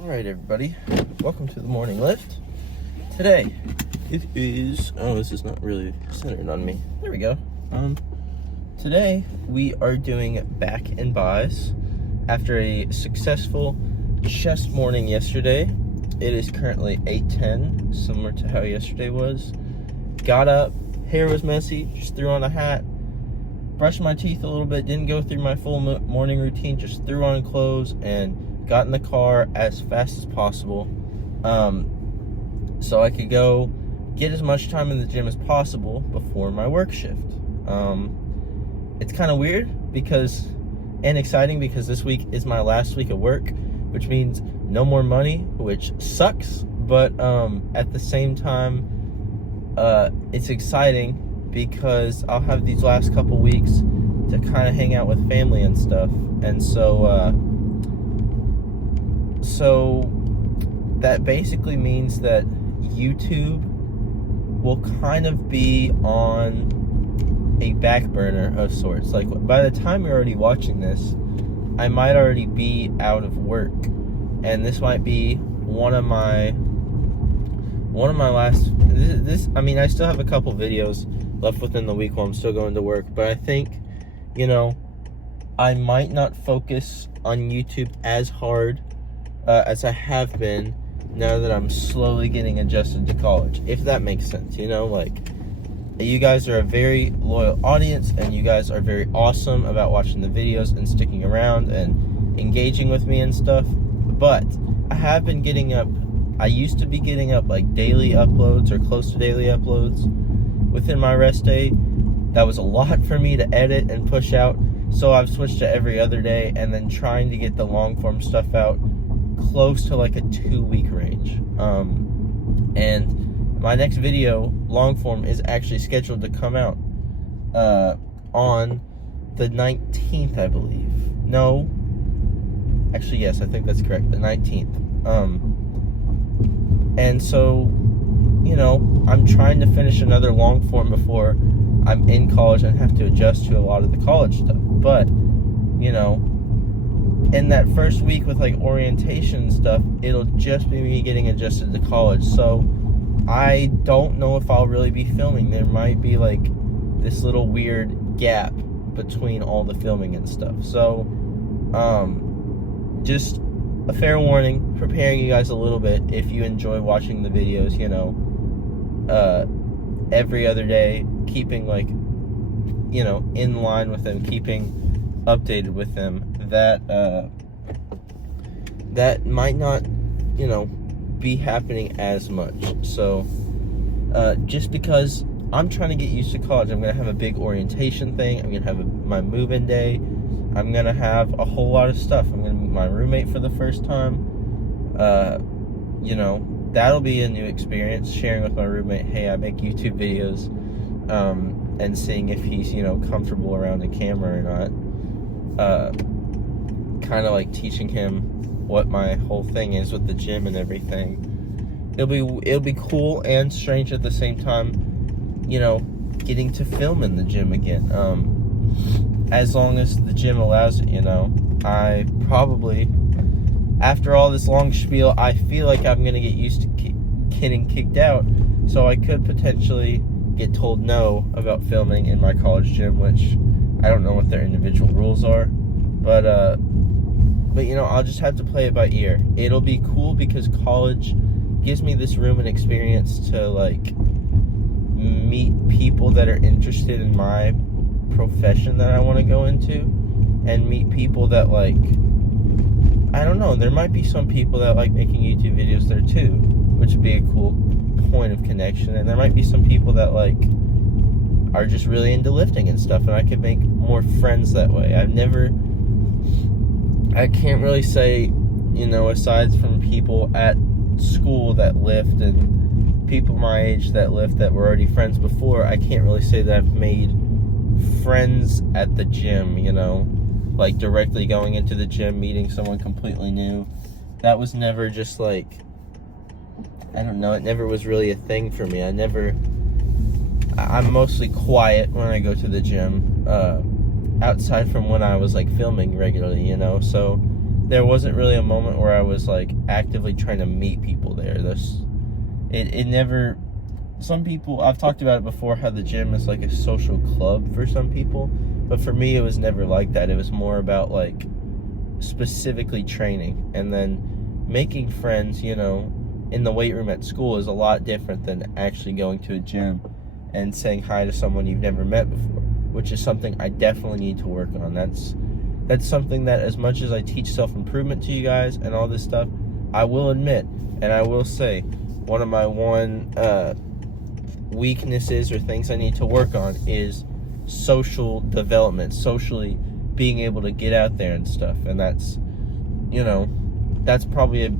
Alright everybody, welcome to the morning lift. Today, it is, this is not really centered on me. There we go. Today, we are doing back and buys after a successful chest morning yesterday. It is currently 8:10, similar to how yesterday was. Got up, hair was messy, just threw on a hat, brushed my teeth a little bit, didn't go through my full morning routine, just threw on clothes and got in the car as fast as possible so I could go get as much time in the gym as possible before my work shift. It's kind of weird and exciting because this week is my last week of work, which means no more money, which sucks, but at the same time it's exciting because I'll have these last couple weeks to kind of hang out with family and stuff. And so that basically means that YouTube will kind of be on a back burner of sorts. Like, by the time you're already watching this, I might already be out of work, and this might be one of my last. I mean, I still have a couple videos left within the week while I'm still going to work, but I think, I might not focus on YouTube as hard as I have been now that I'm slowly getting adjusted to college, if that makes sense. You guys are a very loyal audience, and you guys are very awesome about watching the videos and sticking around and engaging with me and stuff. But I have been I used to be getting up like daily uploads or close to daily uploads within my rest day. That was a lot for me to edit and push out, so I've switched to every other day, and then trying to get the long form stuff out close to like a 2-week range. And my next video, long form, is actually scheduled to come out on the 19th, I believe. No, actually, yes, I think that's correct, the 19th. And so, I'm trying to finish another long form before I'm in college and have to adjust to a lot of the college stuff. But, in that first week with like orientation stuff, it'll just be me getting adjusted to college. So I don't know if I'll really be filming. There might be like this little weird gap between all the filming and stuff. So just a fair warning, preparing you guys a little bit if you enjoy watching the videos, every other day, keeping like, in line with them, keeping updated with them. That might not, be happening as much. So just because I'm trying to get used to college, I'm gonna have a big orientation thing. I'm gonna have my move-in day. I'm gonna have a whole lot of stuff. I'm gonna meet my roommate for the first time. That'll be a new experience, sharing with my roommate, hey, I make YouTube videos, and seeing if he's, comfortable around the camera or not. Kind of like teaching him what my whole thing is with the gym and everything. It'll be cool and strange at the same time, getting to film in the gym again. As long as the gym allows it, I probably, after all this long spiel, I feel like I'm gonna get used to getting kicked out, so I could potentially get told no about filming in my college gym, which I don't know what their individual rules are, but I'll just have to play it by ear. It'll be cool because college gives me this room and experience to like meet people that are interested in my profession that I want to go into, and meet people that like, I don't know, there might be some people that like making YouTube videos there too, which would be a cool point of connection. And there might be some people that like are just really into lifting and stuff, and I could make more friends that way. I can't really say, aside from people at school that lift and people my age that lift that were already friends before, I can't really say that I've made friends at the gym, like directly going into the gym, meeting someone completely new. That was never just like, I don't know, it never was really a thing for me. I'm mostly quiet when I go to the gym, outside from when I was like filming regularly, so there wasn't really a moment where I was like actively trying to meet people there. It never. Some people, I've talked about it before, how the gym is like a social club for some people, but for me it was never like that. It was more about like specifically training, and then making friends, you know, in the weight room at school is a lot different than actually going to a gym and saying hi to someone you've never met before, which is something I definitely need to work on. That's something that, as much as I teach self-improvement to you guys and all this stuff, I will admit, and I will say, one of my weaknesses or things I need to work on is social development, socially being able to get out there and stuff. And that's, you know, that's probably a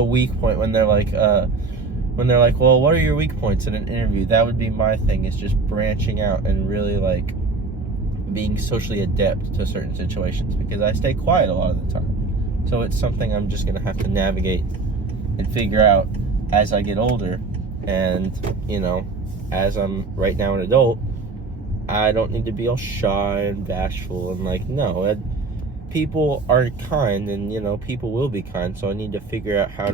weak point when they're like, well, what are your weak points in an interview? That would be my thing, is just branching out and really like being socially adept to certain situations, because I stay quiet a lot of the time. So it's something I'm just gonna have to navigate and figure out as I get older. And, you know, as I'm right now an adult, I don't need to be all shy and bashful and like, no, people are kind, and, you know, people will be kind. So I need to figure out how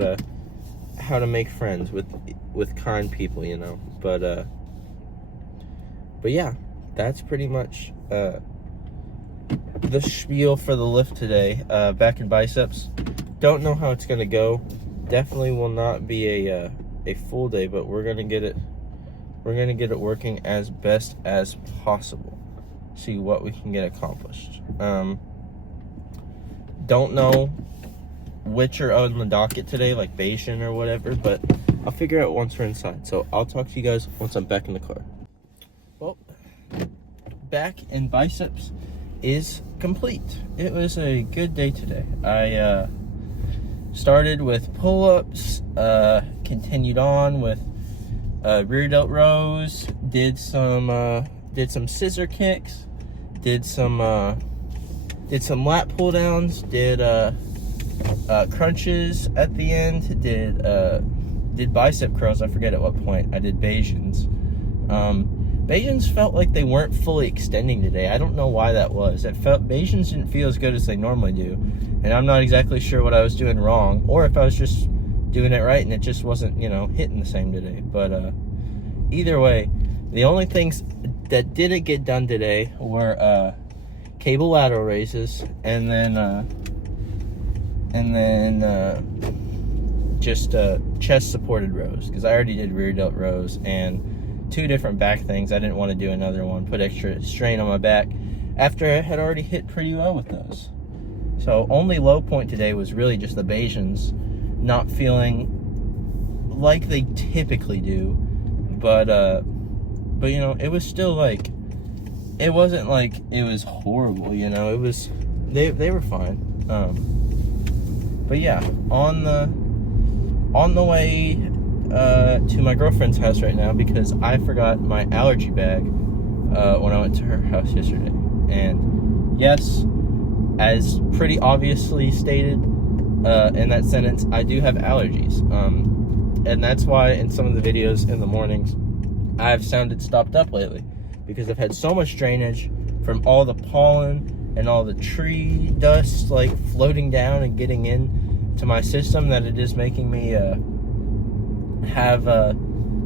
to make friends with kind people, you know. But yeah, that's pretty much the spiel for the lift today. Back in Biceps, don't know how it's gonna go. Definitely will not be a full day, but we're gonna get it working as best as possible. See what we can get accomplished. Don't know which are on the docket today, like Bayesian or whatever, but I'll figure out once we're inside. So I'll talk to you guys once I'm back in the car. Well, back in Biceps is complete. It was a good day today. I started with pull-ups, continued on with rear delt rows, did some scissor kicks, did some lat pull downs, did crunches at the end, did bicep curls. I forget at what point I did Bayesians. Bayesians felt like they weren't fully extending today. I don't know why that was. Bayesians didn't feel as good as they normally do, and I'm not exactly sure what I was doing wrong, or if I was just doing it right and it just wasn't, you know, hitting the same today. But either way, the only things that didn't get done today were cable lateral raises, and then just chest supported rows, because I already did rear delt rows and 2 different back things. I didn't want to do another one, put extra strain on my back after I had already hit pretty well with those. So only low point today was really just the Bayesians not feeling like they typically do, but you know, it was still like, it wasn't like it was horrible, you know. It was, they were fine. But yeah, on the way to my girlfriend's house right now, because I forgot my allergy bag when I went to her house yesterday. And yes, as pretty obviously stated in that sentence, I do have allergies. And that's why in some of the videos in the mornings, I've sounded stopped up lately, because I've had so much drainage from all the pollen and all the tree dust like floating down and getting in to my system, that it is making me have a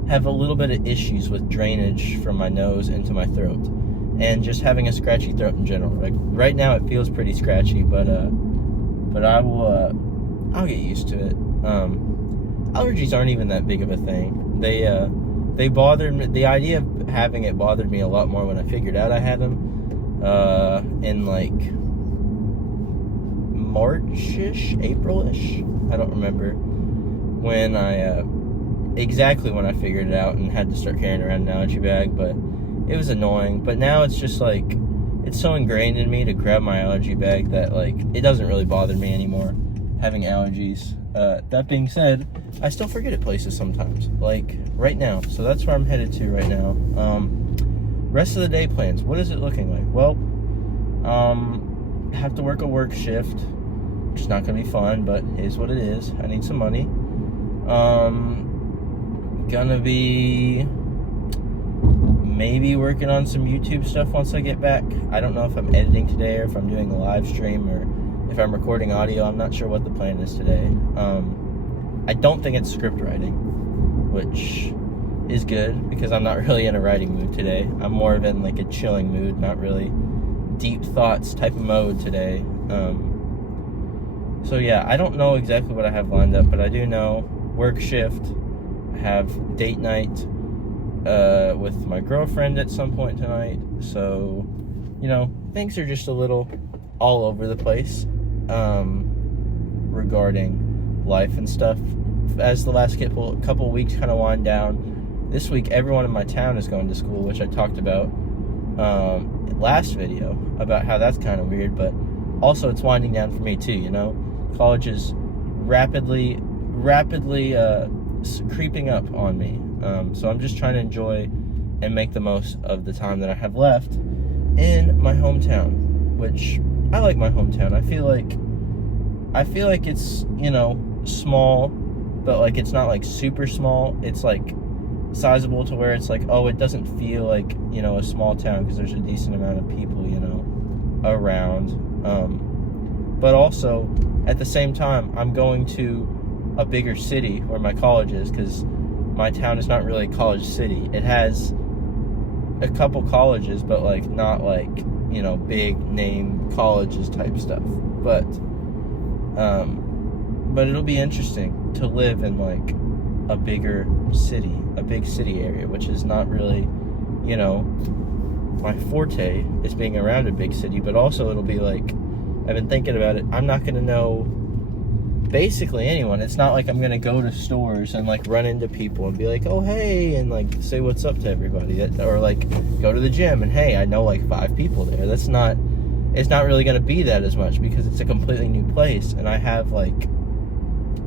little bit of issues with drainage from my nose into my throat, and just having a scratchy throat in general. Like right now it feels pretty scratchy, but I'll get used to it. Allergies aren't even that big of a thing. They bothered me. The idea of having it bothered me a lot more when I figured out I had them in like March-ish, April-ish. I don't remember when exactly when I figured it out and had to start carrying around an allergy bag, but it was annoying. But now it's just like, it's so ingrained in me to grab my allergy bag that like it doesn't really bother me anymore having allergies. That being said, I still forget at places sometimes, like right now. So that's where I'm headed to right now. Rest of the day plans, what is it looking like? Well, have to work a work shift, which is not gonna be fun, but it is what it is. I need some money. Gonna be maybe working on some YouTube stuff once I get back. I don't know if I'm editing today or if I'm doing a live stream or if I'm recording audio. I'm not sure what the plan is today. I don't think it's script writing, which is good because I'm not really in a writing mood today. I'm more of in like a chilling mood, not really deep thoughts type of mode today. So yeah, I don't know exactly what I have lined up, but I do know work shift. I have date night with my girlfriend at some point tonight. So, you know, things are just a little all over the place regarding life and stuff. As the last couple weeks kind of wind down, this week everyone in my town is going to school, which I talked about last video about how that's kind of weird, but also it's winding down for me too, you know. College is rapidly creeping up on me, so I'm just trying to enjoy and make the most of the time that I have left in my hometown, which I like my hometown. I feel like it's, you know, small, but like it's not like super small. It's like sizable to where it's like, oh, it doesn't feel like, you know, a small town because there's a decent amount of people, you know, around. But also at the same time, I'm going to a bigger city where my college is, because my town is not really a college city. It has a couple colleges, but like not like, you know, big name colleges type stuff. But it'll be interesting to live in like a bigger city, a big city area, which is not really, you know, my forte is being around a big city. But also it'll be like, I've been thinking about it, I'm not going to know basically anyone. It's not like I'm going to go to stores and like run into people and be like, oh, hey, and like say what's up to everybody. Or like go to the gym and, hey, I know like 5 people there. It's not really going to be that as much because it's a completely new place. And I have like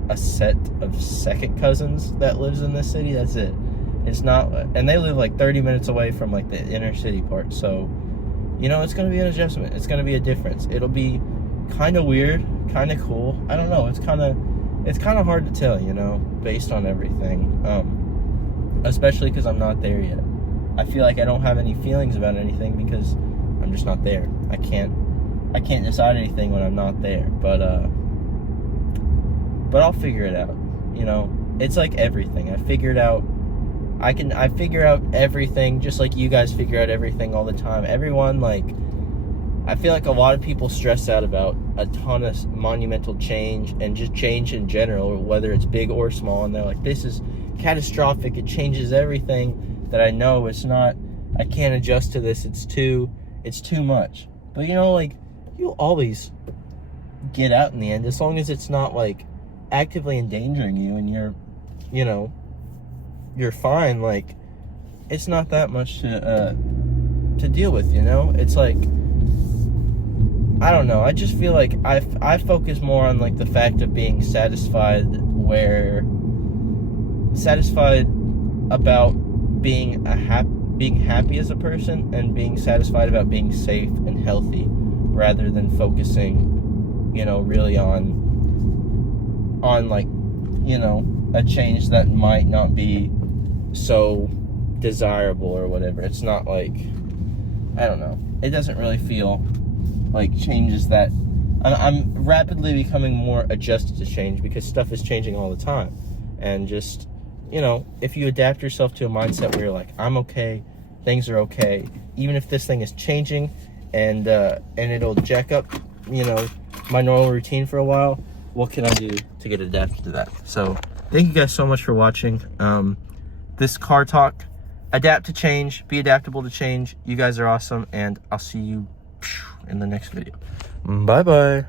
a set of second cousins that lives in this city. That's it. It's not, and they live like 30 minutes away from like the inner city part. So, you know, it's going to be an adjustment. It's going to be a difference. It'll be kind of weird, kind of cool. I don't know. It's kind of hard to tell, you know, based on everything. Especially because I'm not there yet. I feel like I don't have any feelings about anything because I'm just not there. I can't decide anything when I'm not there. But I'll figure it out. You know, it's like everything. I figure out everything just like you guys figure out everything all the time. Everyone, like, I feel like a lot of people stress out about a ton of monumental change and just change in general, whether it's big or small, and they're like, this is catastrophic, it changes everything that I know. It's not, I can't adjust to this, it's too much. But, you know, like, you'll always get out in the end, as long as it's not, like, actively endangering you and you're, you know, you're fine. Like, it's not that much to deal with, you know? It's like, I don't know, I just feel like I focus more on like the fact of being satisfied about being happy as a person, and being satisfied about being safe and healthy, rather than focusing, you know, really on like, you know, a change that might not be so desirable or whatever. It's not like, I don't know, it doesn't really feel like changes that I'm rapidly becoming more adjusted to change, because stuff is changing all the time. And just, you know, if you adapt yourself to a mindset where you're like, I'm okay, things are okay, even if this thing is changing and it'll jack up, you know, my normal routine for a while, what can I do to get adapted to that? So thank you guys so much for watching this car talk. Adapt to change, be adaptable to change. You guys are awesome, and I'll see you in the next video. Bye bye.